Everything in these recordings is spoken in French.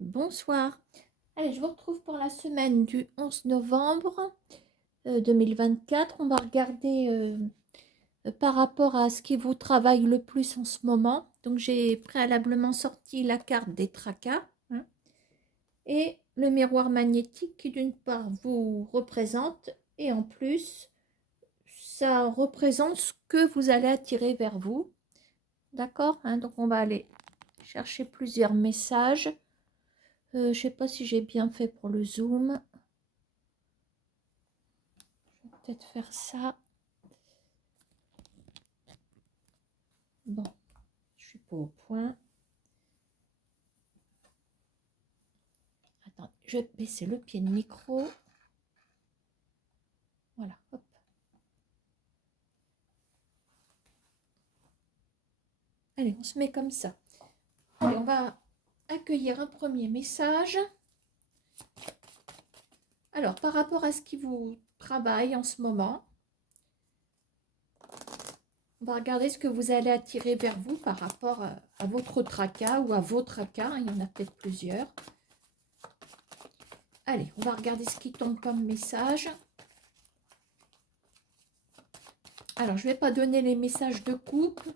Bonsoir. Allez, je vous retrouve pour la semaine du 11 novembre 2024. On va regarder par rapport à ce qui vous travaille le plus en ce moment. Donc, j'ai préalablement sorti la carte des tracas, hein, et le miroir magnétique qui, d'une part, vous représente et en plus, ça représente ce que vous allez attirer vers vous. D'accord, hein? Donc, on va aller chercher plusieurs messages. Je ne sais pas si j'ai bien fait pour le zoom. Peut-être faire ça. Bon, je suis pas au point. Attends, je vais baisser le pied de micro. Voilà, hop. Allez, on se met comme ça. Allez, on va accueillir un premier message. Alors, par rapport à ce qui vous travaille en ce moment, on va regarder ce que vous allez attirer vers vous par rapport à votre tracas ou à vos tracas. Il y en a peut-être plusieurs. Allez, on va regarder ce qui tombe comme message. Alors, je ne vais pas donner les messages de couple.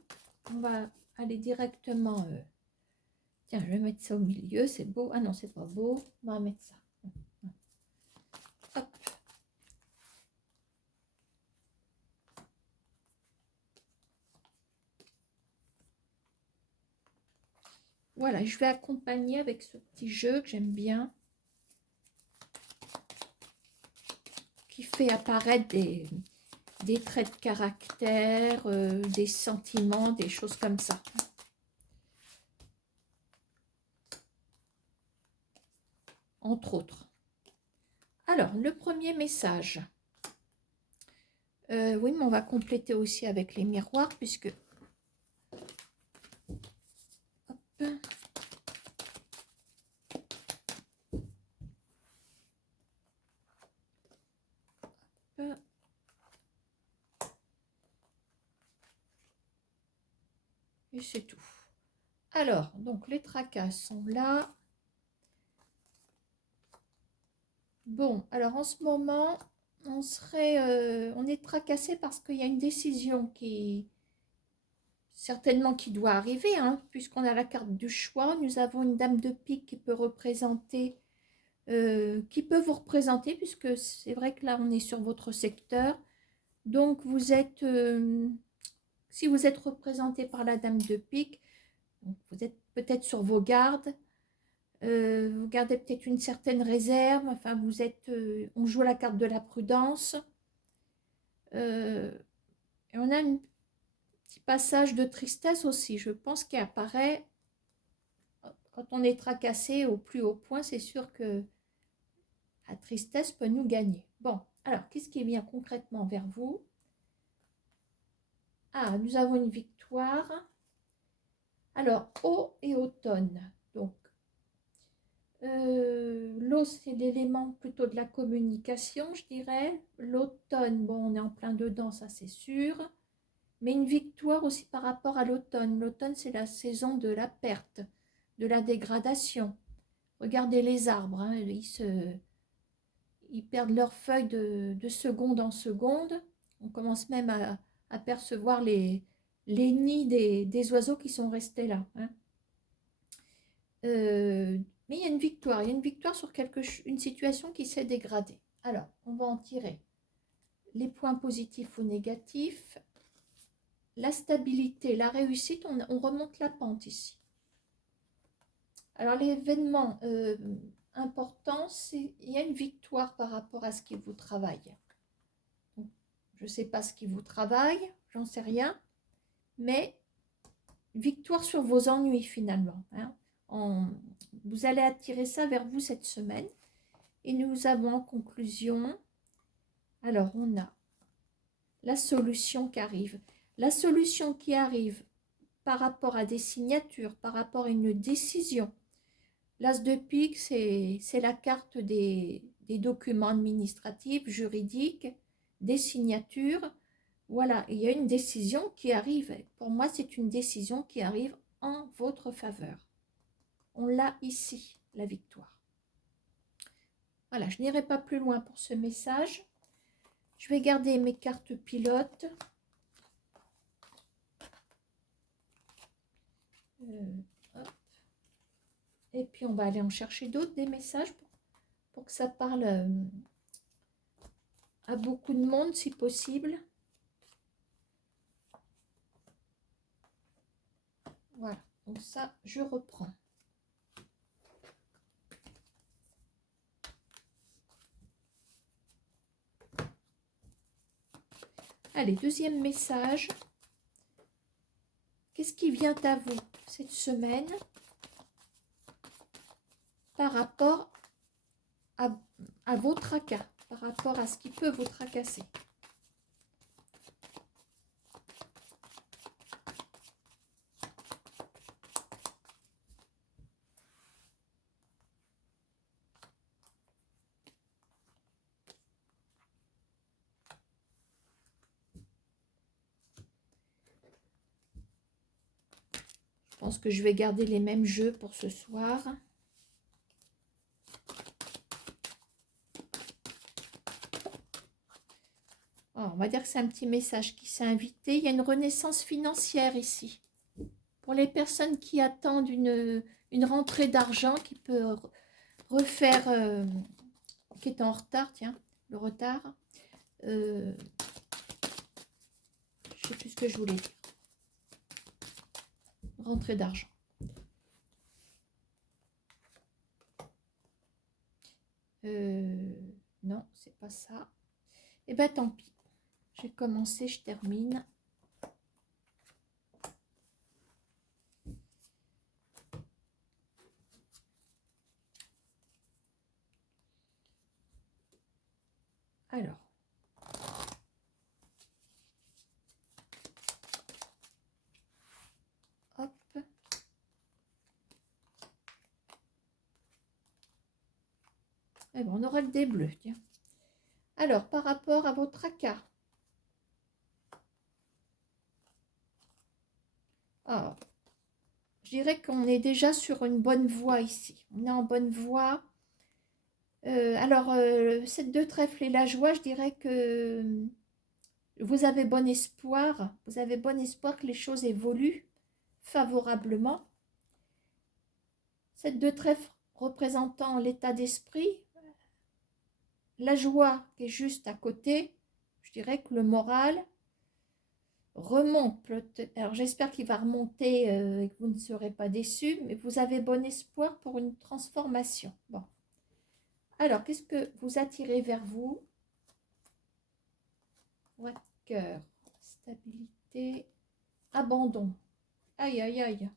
On va aller directement... tiens, je vais mettre ça au milieu, c'est beau. Ah non, c'est pas beau. On va mettre ça. Hop. Voilà, je vais accompagner avec ce petit jeu que j'aime bien, qui fait apparaître des traits de caractère, des sentiments, des choses comme ça. Entre autres. Alors, le premier message. Oui, mais on va compléter aussi avec les miroirs, puisque... Hop. Hop. Et c'est tout. Alors, donc les tracas sont là. Bon, alors en ce moment, on est tracassé parce qu'il y a une décision qui certainement qui doit arriver, hein, puisqu'on a la carte du choix. Nous avons une dame de pique qui peut représenter, qui peut vous représenter, puisque c'est vrai que là on est sur votre secteur. Donc vous êtes, si vous êtes représenté par la dame de pique, vous êtes peut-être sur vos gardes. Vous gardez peut-être une certaine réserve, enfin vous êtes, on joue la carte de la prudence, et on a un petit passage de tristesse aussi, je pense, qui apparaît quand on est tracassé au plus haut point. C'est sûr que la tristesse peut nous gagner. Bon, alors qu'est-ce qui vient concrètement vers vous? Ah, nous avons une victoire. Alors, eau et automne, donc l'eau, c'est l'élément plutôt de la communication, je dirais. L'automne, bon, on est en plein dedans, ça c'est sûr. Mais une victoire aussi par rapport à l'automne. L'automne, c'est la saison de la perte, de la dégradation. Regardez les arbres, hein, ils perdent leurs feuilles de seconde en seconde. On commence même à apercevoir les nids des oiseaux qui sont restés là, hein. Mais il y a une victoire sur une situation qui s'est dégradée. Alors, on va en tirer les points positifs ou négatifs. La stabilité, la réussite, on remonte la pente ici. Alors, l'événement important, c'est il y a une victoire par rapport à ce qui vous travaille. Donc, je ne sais pas ce qui vous travaille, j'en sais rien, mais victoire sur vos ennuis finalement, hein. Vous allez attirer ça vers vous cette semaine. Et nous avons en conclusion, alors on a la solution qui arrive. La solution qui arrive par rapport à des signatures, par rapport à une décision. L'as de pique, c'est la carte des documents administratifs, juridiques, des signatures. Voilà, il y a une décision qui arrive. Pour moi, c'est une décision qui arrive en votre faveur. On l'a ici. la victoire. Voilà, je n'irai pas plus loin pour ce message. Je vais garder mes cartes pilotes. Hop. Et puis on va aller en chercher d'autres, des messages pour que ça parle à beaucoup de monde si possible. Voilà, donc ça, je reprends. Allez, deuxième message. Qu'est-ce qui vient à vous cette semaine par rapport à vos tracas, par rapport à ce qui peut vous tracasser? Je pense que je vais garder les mêmes jeux pour ce soir. Oh, on va dire que c'est un petit message qui s'est invité. Il y a une renaissance financière ici. Pour les personnes qui attendent une rentrée d'argent qui peut refaire, qui est en retard, tiens, le retard. Je ne sais plus ce que je voulais dire. Rentrée d'argent. Non, c'est pas ça. Eh bien, tant pis. J'ai commencé, je termine. Alors. Hop. Eh ben, on aura que des bleus, tiens. Alors, par rapport à votre tracas. Alors, je dirais qu'on est déjà sur une bonne voie ici. On est en bonne voie. Cette deux trèfles et la joie, je dirais que vous avez bon espoir. Vous avez bon espoir que les choses évoluent favorablement. Cette deux trèfles représentant l'état d'esprit, la joie qui est juste à côté, je dirais que le moral remonte. Alors j'espère qu'il va remonter et que vous ne serez pas déçus, mais vous avez bon espoir pour une transformation. Bon. Alors, qu'est-ce que vous attirez vers vous? Votre cœur, stabilité, abandon. Aïe, aïe, aïe.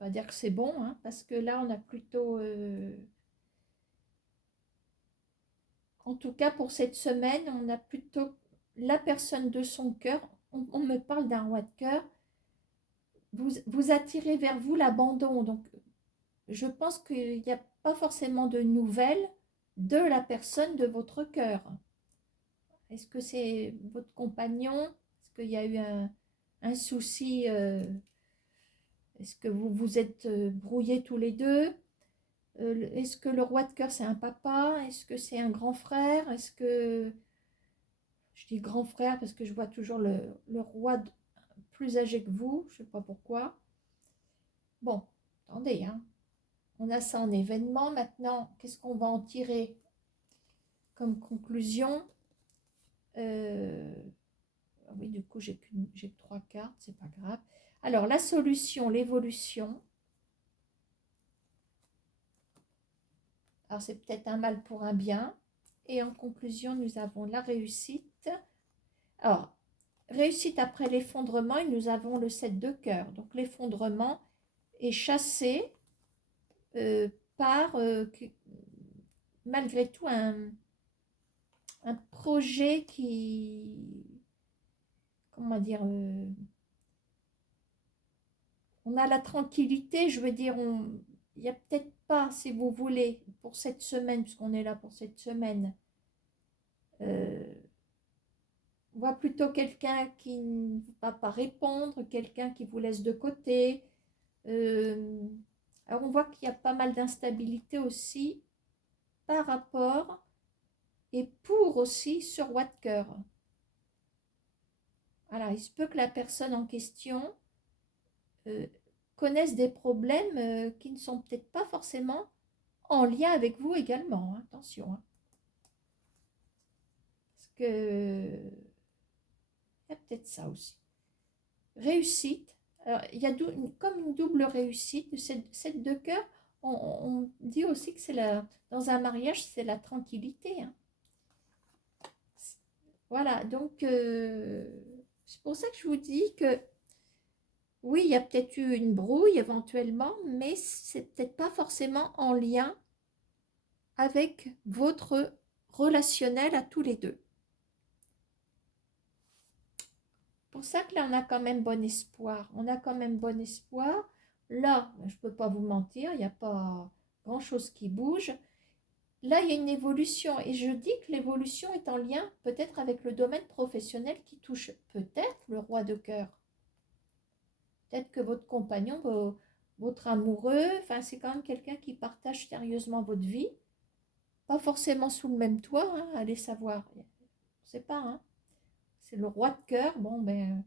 On va dire que c'est bon, hein, parce que là, on a plutôt... en tout cas, pour cette semaine, on a plutôt la personne de son cœur. On me parle d'un roi de cœur. Vous attirez vers vous l'abandon. Donc, je pense qu'il n'y a pas forcément de nouvelles de la personne de votre cœur. Est-ce que c'est votre compagnon? Est-ce qu'il y a eu un souci? Est-ce que vous vous êtes brouillés tous les deux? Est-ce que le roi de cœur, c'est un papa? Est-ce que c'est un grand frère? Est-ce que... Je dis grand frère parce que je vois toujours le roi plus âgé que vous. Je ne sais pas pourquoi. Bon, attendez, hein. On a ça en événement. Maintenant, qu'est-ce qu'on va en tirer comme conclusion? Oui, du coup, j'ai que 3 cartes, c'est pas grave. Alors, la solution, l'évolution. Alors, c'est peut-être un mal pour un bien. Et en conclusion, nous avons la réussite. Alors, réussite après l'effondrement, et nous avons le 7 de cœur. Donc, l'effondrement est chassé par, malgré tout, un projet qui... Comment dire on a la tranquillité, je veux dire, il n'y a peut-être pas, si vous voulez, pour cette semaine, puisqu'on est là pour cette semaine, On voit plutôt quelqu'un qui ne va pas répondre, quelqu'un qui vous laisse de côté. Alors on voit qu'il y a pas mal d'instabilité aussi par rapport et pour aussi sur votre cœur. Voilà, il se peut que la personne en question euh, connaisse des problèmes qui ne sont peut-être pas forcément en lien avec vous également. Hein, attention. Hein. Parce que il y a peut-être ça aussi. Réussite. Alors, il y a comme une double réussite. Cette de cœur, on dit aussi que c'est dans un mariage, c'est la tranquillité. Hein. Voilà, donc c'est pour ça que je vous dis que oui, il y a peut-être eu une brouille éventuellement, mais c'est peut-être pas forcément en lien avec votre relationnel à tous les deux. Pour ça que là, on a quand même bon espoir. On a quand même bon espoir. Là, je ne peux pas vous mentir, il n'y a pas grand-chose qui bouge. Là, il y a une évolution et je dis que l'évolution est en lien peut-être avec le domaine professionnel qui touche peut-être le roi de cœur. Peut-être que votre compagnon, votre amoureux, enfin, c'est quand même quelqu'un qui partage sérieusement votre vie. Pas forcément sous le même toit, hein, allez savoir. On ne sait pas, hein. C'est le roi de cœur. Bon, ben,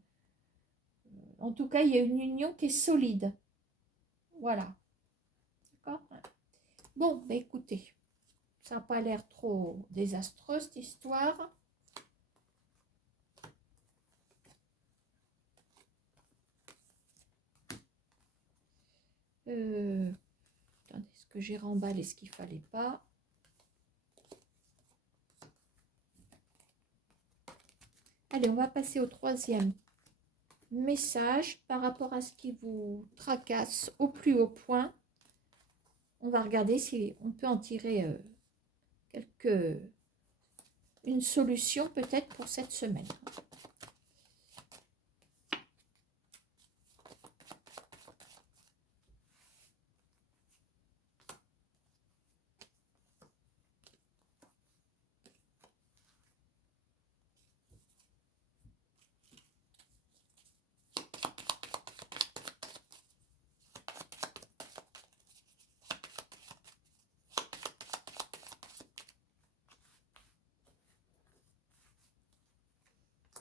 en tout cas, il y a une union qui est solide. Voilà. D'accord? Bon, ben, écoutez, ça n'a pas l'air trop désastreux, cette histoire. Attendez, est-ce que j'ai remballé ce qu'il ne fallait pas? Allez, on va passer au troisième message par rapport à ce qui vous tracasse au plus haut point. On va regarder si on peut en tirer une solution peut-être pour cette semaine.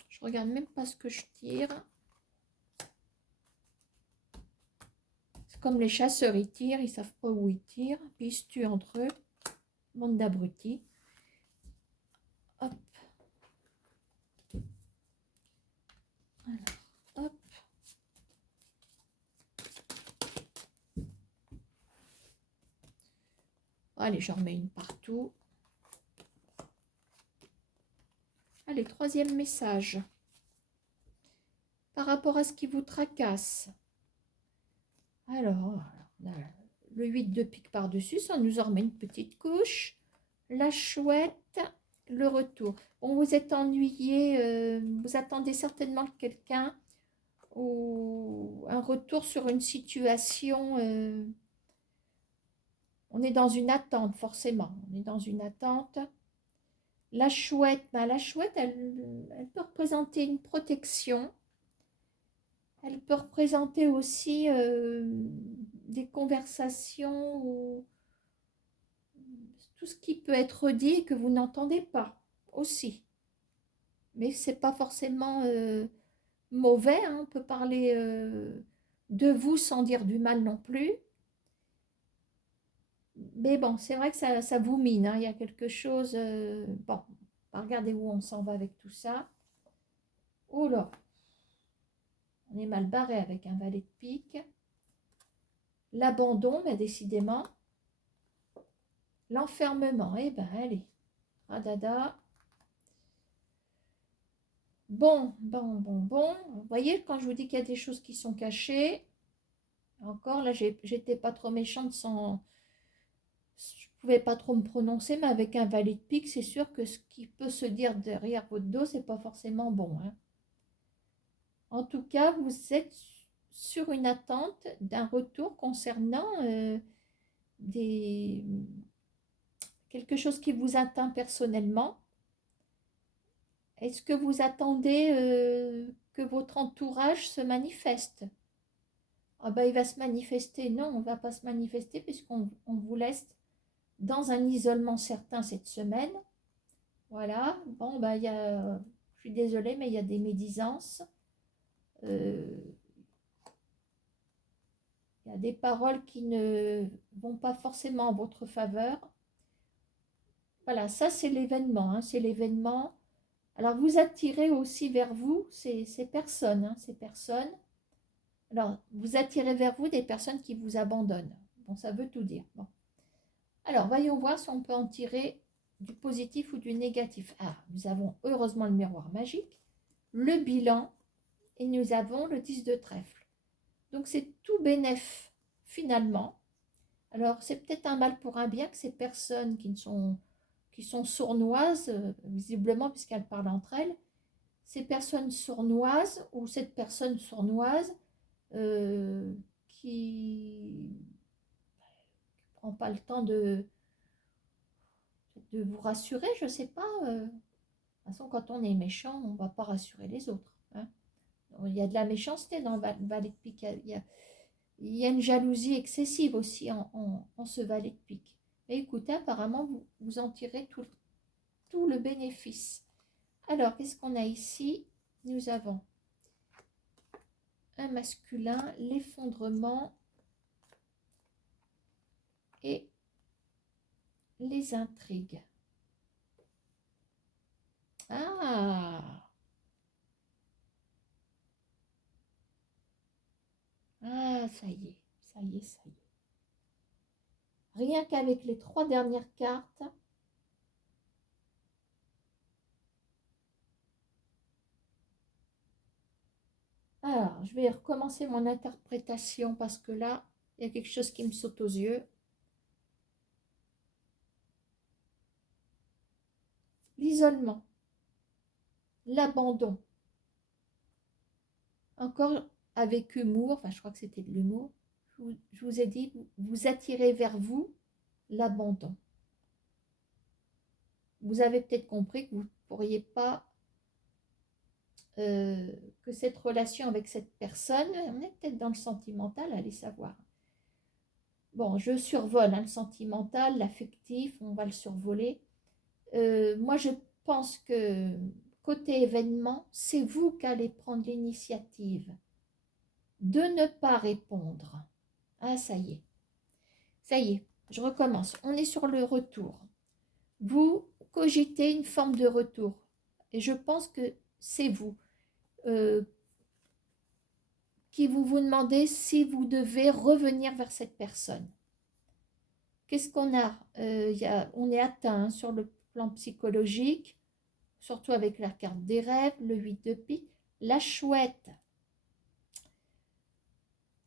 Je regarde même pas ce que je tire. C'est comme les chasseurs, ils tirent, ils savent pas où ils tirent, puis ils se tuent entre eux. Bande d'abrutis. Hop. Alors, hop. Allez, j'en remets une partout. Allez, troisième message. Par rapport à ce qui vous tracasse. Alors, on a le 8 de pique par-dessus, ça nous en remet une petite couche. La chouette, le retour. Bon, vous êtes ennuyé, vous attendez certainement quelqu'un ou un retour sur une situation. On est dans une attente, forcément. On est dans une attente. La chouette, ben, la chouette, elle peut représenter une protection. Elle peut représenter aussi des conversations ou tout ce qui peut être dit et que vous n'entendez pas aussi. Mais ce n'est pas forcément mauvais. Hein. On peut parler de vous sans dire du mal non plus. Mais bon, c'est vrai que ça vous mine. Hein. Il y a quelque chose... bon, regardez où on s'en va avec tout ça. Oh là, on est mal barré avec un valet de pique. L'abandon, mais décidément. L'enfermement, eh ben allez. Radada. Bon. Vous voyez, quand je vous dis qu'il y a des choses qui sont cachées, encore là, j'étais pas trop méchante sans... Je pouvais pas trop me prononcer, mais avec un valet de pique, c'est sûr que ce qui peut se dire derrière votre dos, c'est pas forcément bon. Hein. En tout cas, vous êtes sur une attente d'un retour concernant quelque chose qui vous atteint personnellement. Est-ce que vous attendez que votre entourage se manifeste? Ah ben, il va se manifester. Non, on ne va pas se manifester puisqu'on vous laisse dans un isolement certain cette semaine. Voilà. Bon, ben, je suis désolée, mais il y a des médisances. Euh, il y a des paroles qui ne vont pas forcément en votre faveur. Voilà, ça c'est l'événement. Hein, c'est l'événement. Alors, vous attirez aussi vers vous ces personnes. Hein, ces personnes. Alors, vous attirez vers vous des personnes qui vous abandonnent. Bon, ça veut tout dire. Bon. Alors, voyons voir si on peut en tirer du positif ou du négatif. Ah, nous avons heureusement le miroir magique, le bilan, et nous avons le 10 de trèfle. Donc, c'est tout bénef, finalement. Alors, c'est peut-être un mal pour un bien que ces personnes qui sont sournoises, visiblement, puisqu'elles parlent entre elles, ces personnes sournoises ou cette personne sournoise qui ne prend pas le temps de vous rassurer, je ne sais pas. De toute façon, quand on est méchant, on ne va pas rassurer les autres. Hein. Il y a de la méchanceté dans le valet de pique. Il y a une jalousie excessive aussi en ce valet de pique. Mais écoutez, apparemment, vous en tirez tout le bénéfice. Alors, qu'est-ce qu'on a ici? Nous avons un masculin, l'effondrement et les intrigues. Ah, ah, ça y est, ça y est, ça y est. Rien qu'avec les 3 dernières cartes, alors je vais recommencer mon interprétation parce que là, il y a quelque chose qui me saute aux yeux. L'isolement, l'abandon, encore avec humour, enfin je crois que c'était de l'humour, je vous ai dit, vous attirez vers vous l'abandon. Vous avez peut-être compris que vous ne pourriez pas, que cette relation avec cette personne, on est peut-être dans le sentimental, allez savoir. Bon, je survole hein, le sentimental, l'affectif, on va le survoler. Moi, je pense que côté événement, c'est vous qui allez prendre l'initiative de ne pas répondre. Ah, ça y est, je recommence. On est sur le retour. Vous cogitez une forme de retour. Et je pense que c'est vous qui vous demandez si vous devez revenir vers cette personne. Qu'est-ce qu'on a, on est atteint hein, sur le plan psychologique, surtout avec la carte des rêves, le 8 de pique, la chouette.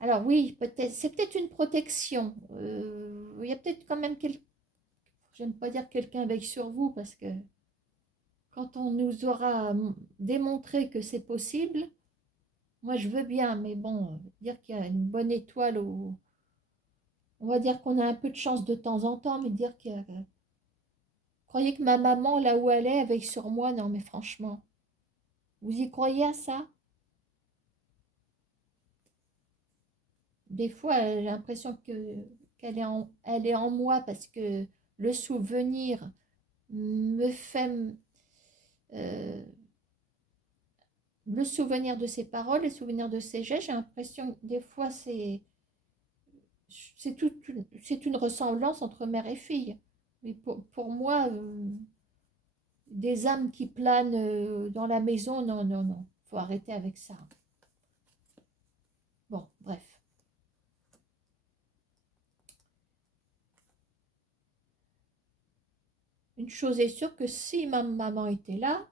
Alors oui, peut-être, c'est peut-être une protection. Il y a peut-être quand même j'aime pas dire quelqu'un veille sur vous parce que quand on nous aura démontré que c'est possible, moi je veux bien, mais bon, dire qu'il y a une bonne étoile ou on va dire qu'on a un peu de chance de temps en temps, mais dire qu'il y a... Croyez que ma maman, là où elle est, veille sur moi, non mais franchement, vous y croyez à ça? Des fois, j'ai l'impression elle est en moi parce que le souvenir me fait euh, le souvenir de ses paroles, le souvenir de ses gestes. J'ai l'impression que des fois c'est une ressemblance entre mère et fille. Mais pour moi, des âmes qui planent dans la maison, non, non, non, faut arrêter avec ça. Bon, bref. Une chose est sûre que si ma maman était là,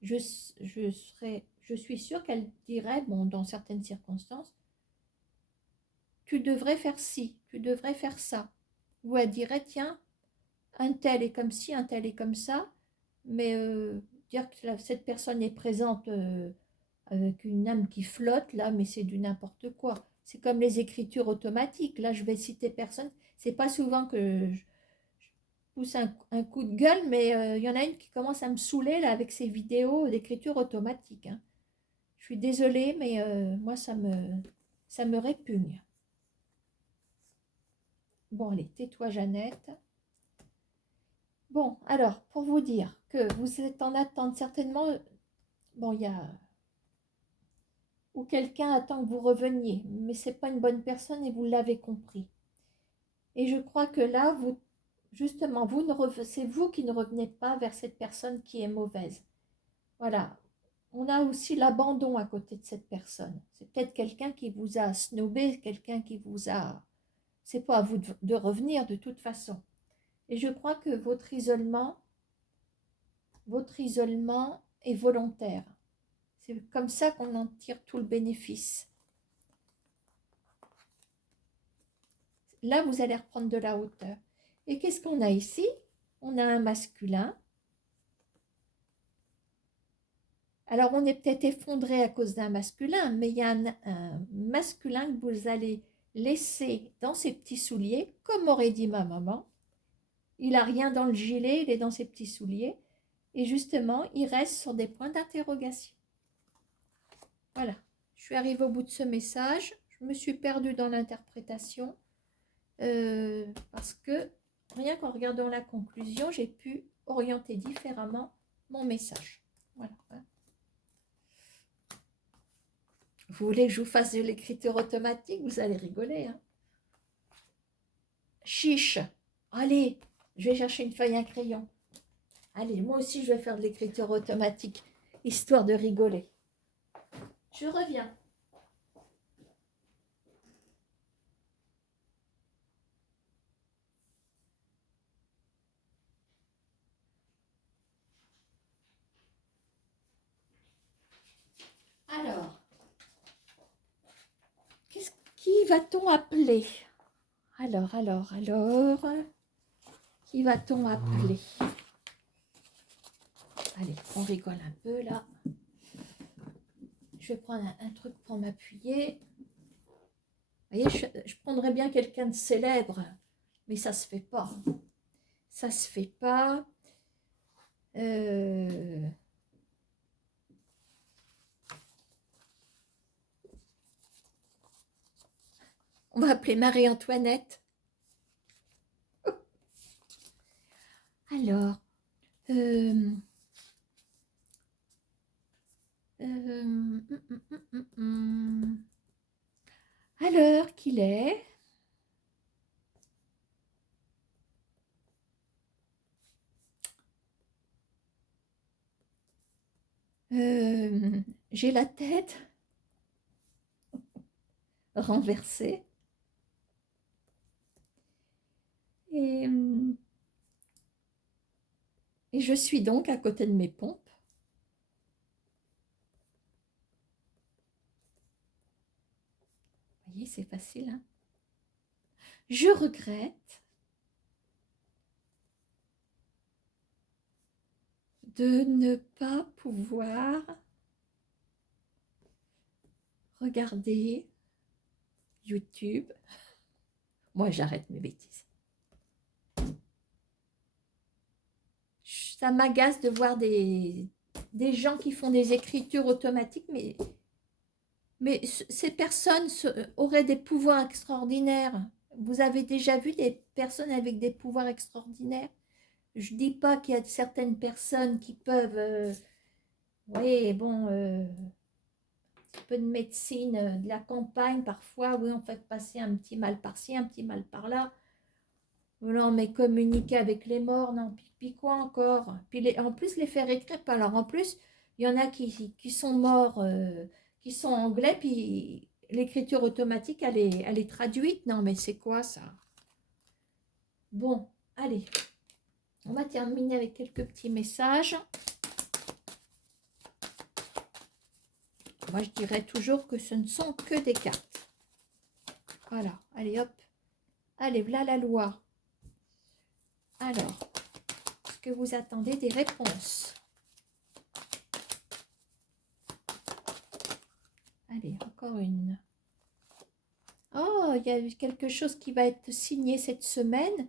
je suis sûre qu'elle dirait, bon, dans certaines circonstances, tu devrais faire ci, tu devrais faire ça. Ou elle dirait, tiens, un tel est comme ci, un tel est comme ça, mais dire que cette personne est présente avec une âme qui flotte, là, mais c'est du n'importe quoi. C'est comme les écritures automatiques. Là, je vais citer personne. C'est pas souvent que pousse un coup de gueule, mais il y en a une qui commence à me saouler là avec ses vidéos d'écriture automatique, hein. Je suis désolée, mais moi, ça me répugne. Bon, allez, tais-toi, Jeannette. Bon, alors, pour vous dire que vous êtes en attente, certainement, bon, il y a... ou quelqu'un attend que vous reveniez, mais c'est pas une bonne personne et vous l'avez compris. Et je crois que là, vous, justement, c'est vous qui ne revenez pas vers cette personne qui est mauvaise. Voilà. On a aussi l'abandon à côté de cette personne. C'est peut-être quelqu'un qui vous a snobé, quelqu'un qui vous a... C'est pas à vous de revenir de toute façon. Et je crois que votre isolement est volontaire. C'est comme ça qu'on en tire tout le bénéfice. Là, vous allez reprendre de la hauteur. Et qu'est-ce qu'on a ici? On a un masculin. Alors, on est peut-être effondré à cause d'un masculin, mais il y a un masculin que vous allez laisser dans ses petits souliers, comme aurait dit ma maman. Il n'a rien dans le gilet, il est dans ses petits souliers. Et justement, il reste sur des points d'interrogation. Voilà, je suis arrivée au bout de ce message. Je me suis perdue dans l'interprétation parce que rien qu'en regardant la conclusion, j'ai pu orienter différemment mon message. Voilà. Vous voulez que je vous fasse de l'écriture automatique? Vous allez rigoler, hein. Chiche. Allez, je vais chercher une feuille et un crayon. Allez, moi aussi, je vais faire de l'écriture automatique, histoire de rigoler. Je reviens. Alors, qui va-t-on appeler? Alors, qui va-t-on appeler? Allez, on rigole un peu là. Je vais prendre un truc pour m'appuyer. Vous voyez, je prendrais bien quelqu'un de célèbre, mais ça se fait pas. Ça se fait pas. On va appeler Marie-Antoinette. Alors, à l'heure qu'il est, j'ai la tête renversée et je suis donc à côté de mes pompes. Vous voyez, c'est facile, hein? Je regrette de ne pas pouvoir regarder YouTube. Moi, j'arrête mes bêtises. Ça m'agace de voir des gens qui font des écritures automatiques, mais ces personnes auraient des pouvoirs extraordinaires. Vous avez déjà vu des personnes avec des pouvoirs extraordinaires? Je ne dis pas qu'il y a certaines personnes qui peuvent... oui, bon, un petit peu de médecine, de la campagne, parfois, oui, on fait passer un petit mal par-ci, un petit mal par-là. Non, mais communiquer avec les morts, non, puis quoi encore? Puis en plus, les faire écrire, alors en plus, il y en a qui sont morts, qui sont anglais, puis l'écriture automatique, elle est traduite. Non, mais c'est quoi ça? Bon, allez, on va terminer avec quelques petits messages. Moi, je dirais toujours que ce ne sont que des cartes. Voilà, allez hop. Allez, voilà la loi. Alors, est-ce que vous attendez des réponses? Allez, encore une. Oh, il y a quelque chose qui va être signé cette semaine.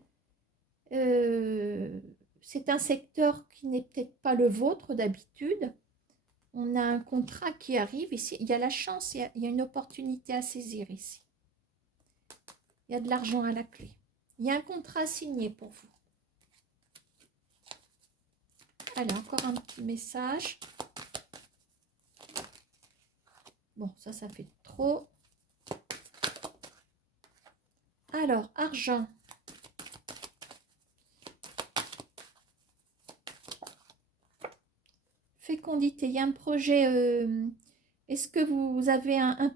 C'est un secteur qui n'est peut-être pas le vôtre d'habitude. On a un contrat qui arrive ici. Il y a la chance, il y a une opportunité à saisir ici. Il y a de l'argent à la clé. Il y a un contrat signé pour vous. Allez, encore un petit message. Bon, ça fait trop. Alors, argent. Fécondité, il y a un projet. Est-ce que vous avez un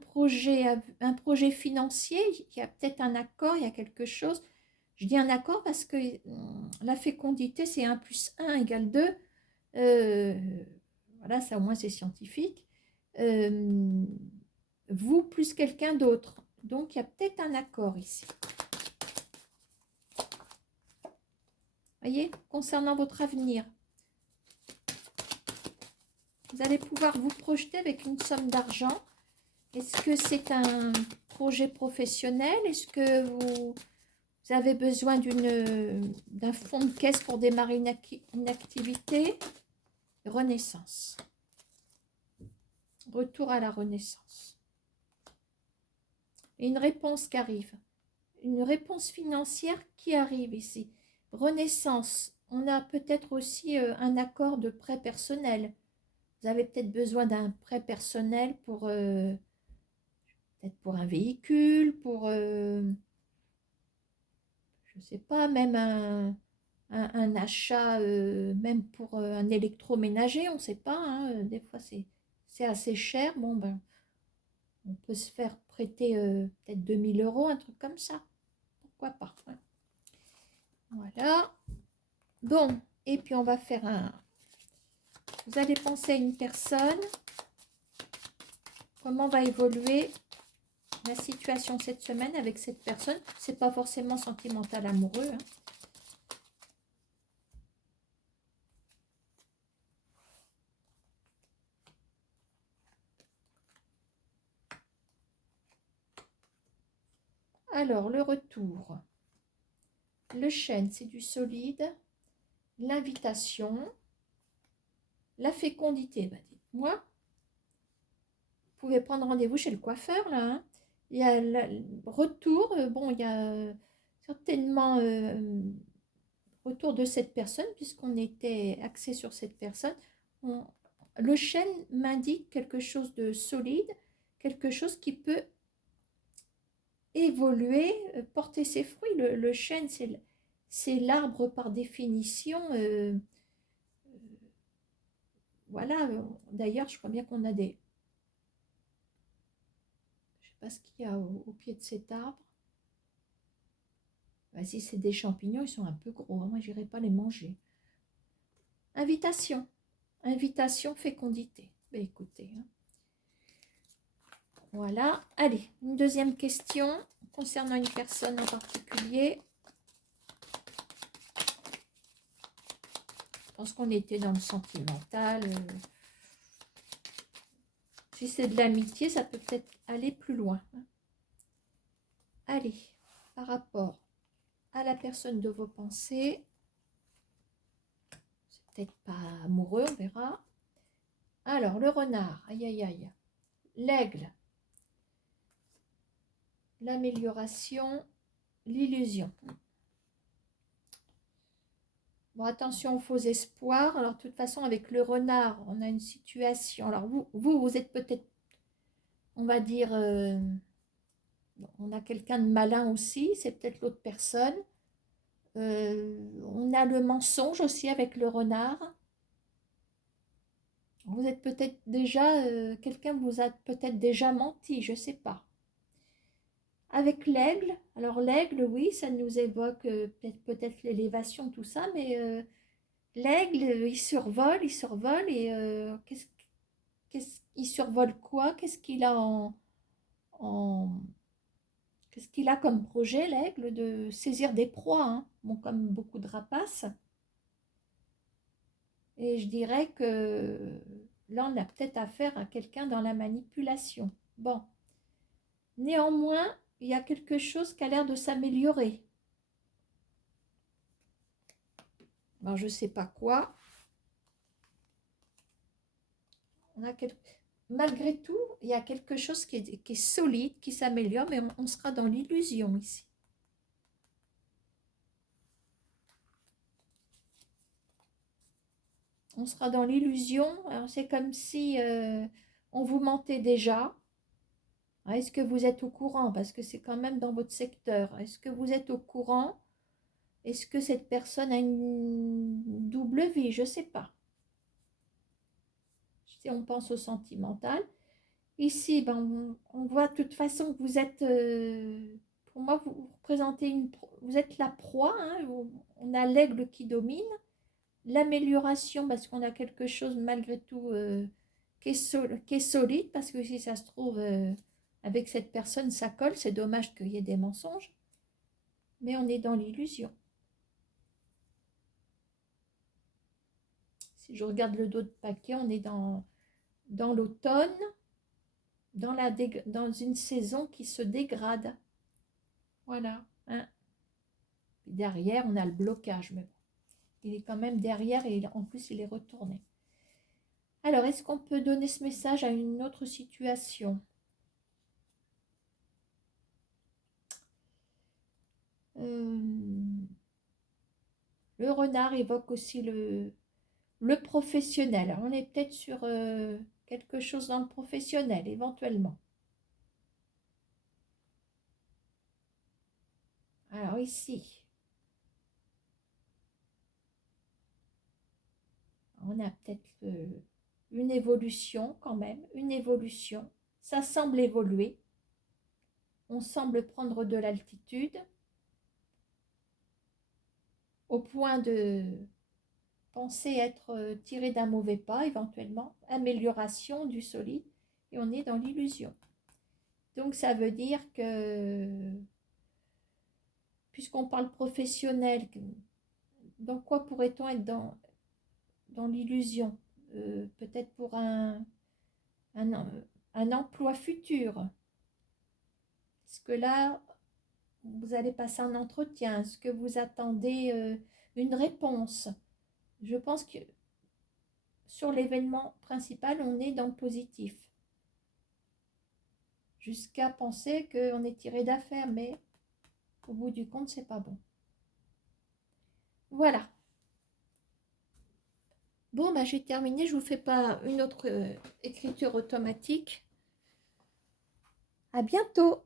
projet financier? Il y a peut-être un accord, il y a quelque chose. Je dis un accord parce que la fécondité, c'est 1 plus 1 égale 2. Voilà, ça au moins c'est scientifique. Vous plus quelqu'un d'autre. Donc, il y a peut-être un accord ici. Voyez, concernant votre avenir. Vous allez pouvoir vous projeter avec une somme d'argent. Est-ce que c'est un projet professionnel? Est-ce que vous avez besoin d'un fonds de caisse pour démarrer une activité? Renaissance. Retour à la renaissance. Et une réponse qui arrive. Une réponse financière qui arrive ici. Renaissance. On a peut-être aussi un accord de prêt personnel. Vous avez peut-être besoin d'un prêt personnel pour peut-être pour un véhicule, pour je ne sais pas, même un achat, même pour un électroménager, on ne sait pas, hein, des fois c'est assez cher. Bon, ben, on peut se faire prêter peut-être 2000 euros, un truc comme ça. Pourquoi pas, hein. Voilà. Bon, et puis on va faire un... Vous allez penser à une personne. Comment va évoluer la situation cette semaine avec cette personne? C'est pas forcément sentimental, amoureux, hein. Alors, le retour. Le chêne, c'est du solide. L'invitation. La fécondité, bah dites-moi. Vous pouvez prendre rendez-vous chez le coiffeur, là, hein. Il y a le retour. Bon, il y a certainement retour de cette personne, puisqu'on était axé sur cette personne. Le chêne m'indique quelque chose de solide, quelque chose qui peut évoluer, porter ses fruits. Le chêne, c'est l'arbre par définition. Voilà, d'ailleurs, je crois bien qu'on a des... Je ne sais pas ce qu'il y a au pied de cet arbre. Bah, si c'est des champignons, ils sont un peu gros, hein. Moi, je n'irai pas les manger. Invitation. Invitation, fécondité. Bah, écoutez, hein. Voilà. Allez, une deuxième question concernant une personne en particulier. Je pense qu'on était dans le sentimental. Si c'est de l'amitié, ça peut peut-être aller plus loin, hein. Allez, par rapport à la personne de vos pensées, c'est peut-être pas amoureux, on verra. Alors, le renard, aïe aïe aïe. L'aigle, l'amélioration, l'illusion. Bon, attention aux faux espoirs. Alors, de toute façon, avec le renard, on a une situation. Alors, vous êtes peut-être, on va dire, on a quelqu'un de malin aussi, c'est peut-être l'autre personne. On a le mensonge aussi avec le renard. Vous êtes peut-être déjà, quelqu'un vous a peut-être déjà menti, je ne sais pas. Avec l'aigle, alors l'aigle, oui, ça nous évoque peut-être l'élévation, tout ça, mais l'aigle, il survole et il survole quoi? Qu'est-ce qu'il a en- qu'est-ce qu'il a comme projet, l'aigle? De saisir des proies, hein. Bon, comme beaucoup de rapaces. Et je dirais que là, on a peut-être affaire à quelqu'un dans la manipulation. Bon, néanmoins, il y a quelque chose qui a l'air de s'améliorer. je ne sais pas quoi. Malgré tout, il y a quelque chose qui est solide, qui s'améliore, mais on sera dans l'illusion ici. On sera dans l'illusion. Alors, c'est comme si on vous mentait déjà. Est-ce que vous êtes au courant? Parce que c'est quand même dans votre secteur. Est-ce que vous êtes au courant? Est-ce que cette personne a une double vie? Je ne sais pas. Si on pense au sentimental. Ici, ben, on voit de toute façon que vous êtes... pour moi, vous représentez vous êtes la proie. Hein, on a l'aigle qui domine. L'amélioration, parce qu'on a quelque chose malgré tout qui est solide, parce que si ça se trouve, avec cette personne, ça colle. C'est dommage qu'il y ait des mensonges. Mais on est dans l'illusion. Si je regarde le dos de paquet, on est dans l'automne, dans une saison qui se dégrade. Voilà. Hein. Derrière, on a le blocage. Mais bon, il est quand même derrière et en plus, il est retourné. Alors, est-ce qu'on peut donner ce message à une autre situation? Le renard évoque aussi le professionnel. Alors, on est peut-être sur quelque chose dans le professionnel, éventuellement. Alors, ici, on a peut-être une évolution quand même, une évolution. Ça semble évoluer. On semble prendre de l'altitude au point de penser être tiré d'un mauvais pas, éventuellement. Amélioration du solide. Et on est dans l'illusion. Donc, ça veut dire que, puisqu'on parle professionnel, dans quoi pourrait-on être dans l'illusion? Peut-être pour un emploi futur. Est-ce que là, vous allez passer un entretien? Est-ce que vous attendez une réponse? Je pense que sur l'événement principal, on est dans le positif. Jusqu'à penser qu'on est tiré d'affaire, mais au bout du compte, c'est pas bon. Voilà. Bon, bah, j'ai terminé. Je ne vous fais pas une autre écriture automatique. À bientôt.